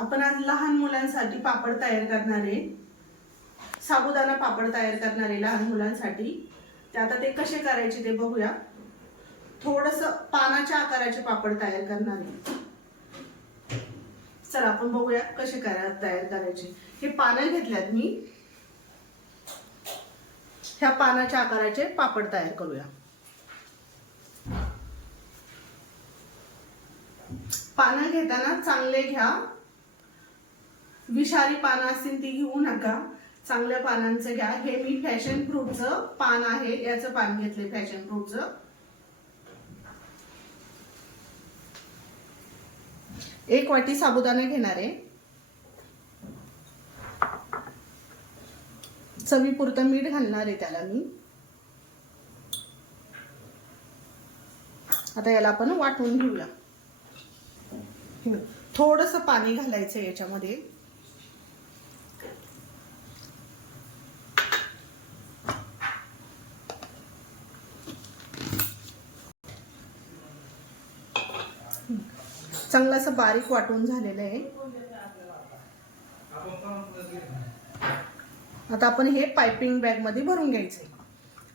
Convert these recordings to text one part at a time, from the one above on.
आपण आज लहान मुलांसाठी पापड तयार करणार आहे. साबुदाणा पापड तयार करणार आहे लहान मुलांसाठी. ते आता ते कसे करायचे ते बघूया. थोडंसं पानाच्या आकाराचे पापड तयार करणार आहे. चला आपण बघूया कसे तयार करायचे. हे पानं घेतल्यात मी. ह्या पानाच्या आकाराचे पापड तयार करूया. पानं घेताना चांगले घ्या. विषारी पानं असतील ती घेऊ नका. चांगल्या पानांचं घ्या. हे मी फॅशन फ्रूटचं पान आहे, याचं पान घेतले फॅशन फ्रूटचं. एक वाटी साबुदाणा घेणार आहे. चवीपुरतं मीठ घालणार आहे त्याला मी. आता याला आपण वाटून घेऊया. थोडंसं पाणी घालायचं याच्यामध्ये. चांगलं असं बारीक वाटून झालेलं आहे. आता आपण हे पाइपिंग बॅग मध्ये भरून घ्यायचंय.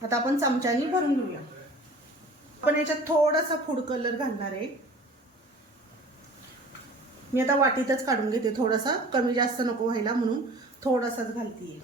आता आपण चमच्यानी भरून घेऊया. आपण याच्यात थोडासा फूड कलर घालणार आहे. मी आता वाटीतच काढून घेते. थोडासा कमी जास्त नको व्हायला म्हणून थोडासाच घालतीये.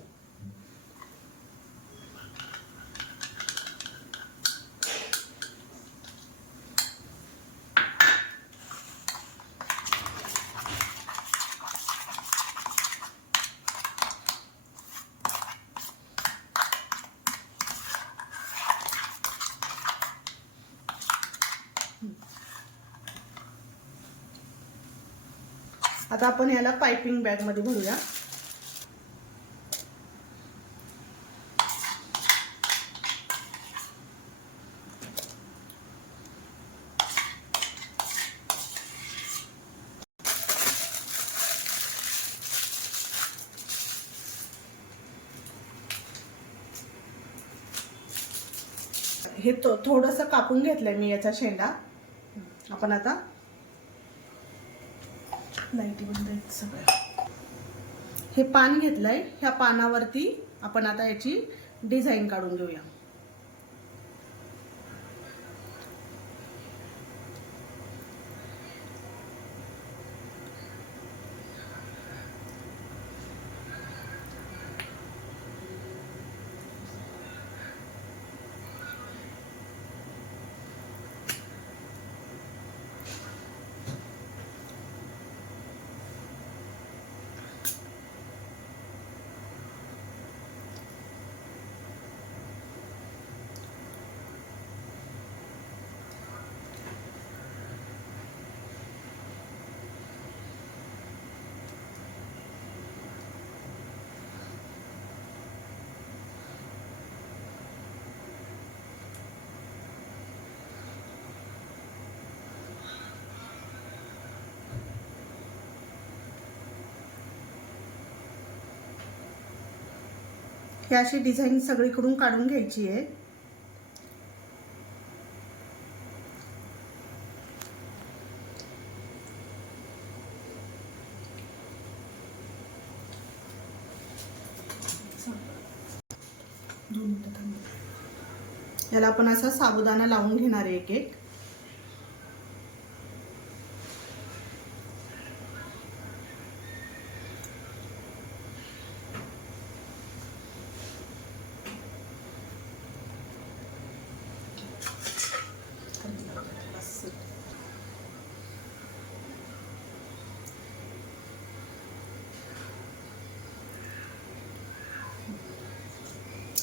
आता आपण याला पाइपिंग बॅग मध्ये भरूया. हे थोडंसं कापून घेतलंय मी याचा शेंडा. आपण आता लाईटी बंद आहेत सगळं. हे पान घेतलंय. ह्या पानावरती आपण आता याची डिझाईन काढून घेऊया. ही अशी डिझाईन सगळीकडून काढून घ्यायची आहे. याला आपण असा साबुदाणा लावून घेणार आहे एक एक.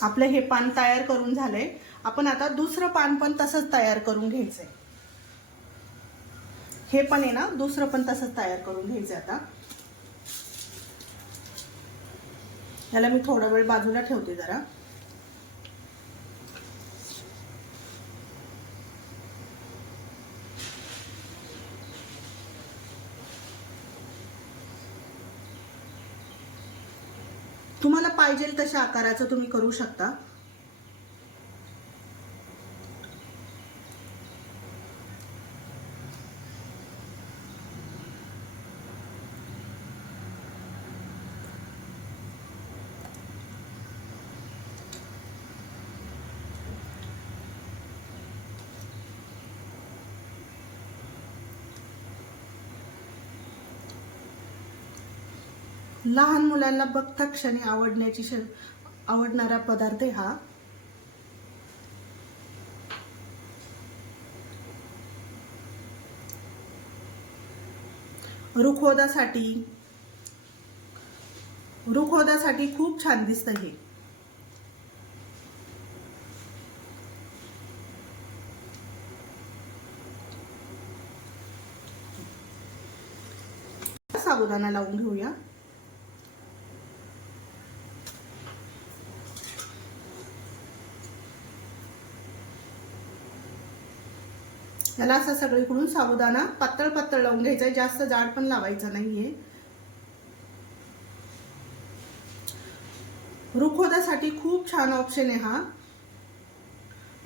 आपलं हे पान तयार करून झालंय. आपण आता दुसरं पान पण तसंच तयार करून घ्यायचंय. हे पण आहे ना, दुसरं पण तसंच तयार करून घ्यायचं. आता याला मी थोडा वेळ बाजूला ठेवते जरा. तुम्हाला पाहिजे तशा आकाराचं तुम्ही करू शकता. लहान मुलांना बघता क्षणी आवडणारा पदार्थ आहे हा. रुखवतासाठी खूप छान दिसतं हे. साबुदाणा लावून घेऊया. याला असं सगळीकडून साबुदाणा पातळ पातळ लावून घ्यायचा आहे, जास्त जाड पण लावायचा नाहीये. रुखवतासाठी खूप छान ऑप्शन आहे हा.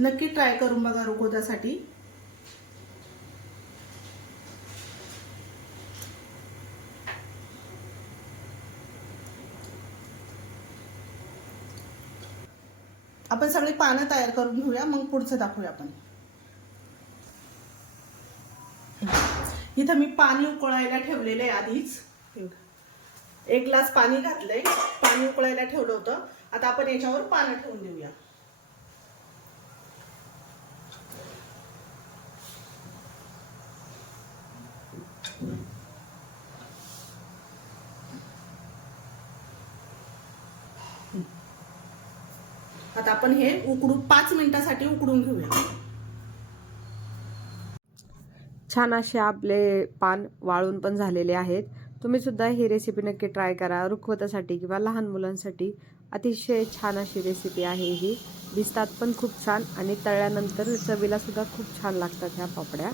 नक्की ट्राय करून बघा रुखवतासाठी. आपण सगळी पानं तयार करून घेऊया, मग पुढचं दाखवूया आपण. इथं मी पाणी उकळायला ठेवलेलं आहे आधीच. 1 ग्लास पाणी घातलंय, पाणी उकळायला ठेवलं होतं. आता आपण याच्यावर पानं ठेवून देऊया. आता आपण हे 5 मिनिटासाठी उकडून घेऊया. छान असे आपले पान वाळून पण झालेले आहेत. तुम्ही सुद्धा ही रेसिपी नक्की ट्राय करा. रुखवतासाठी किंवा लहान मुलांसाठी अतिशय छान अशी रेसिपी आहे ही. दिसतात पण खूप छान आणि तळल्यानंतर चवीला सुद्धा खूप छान लागतात ह्या पापड्या.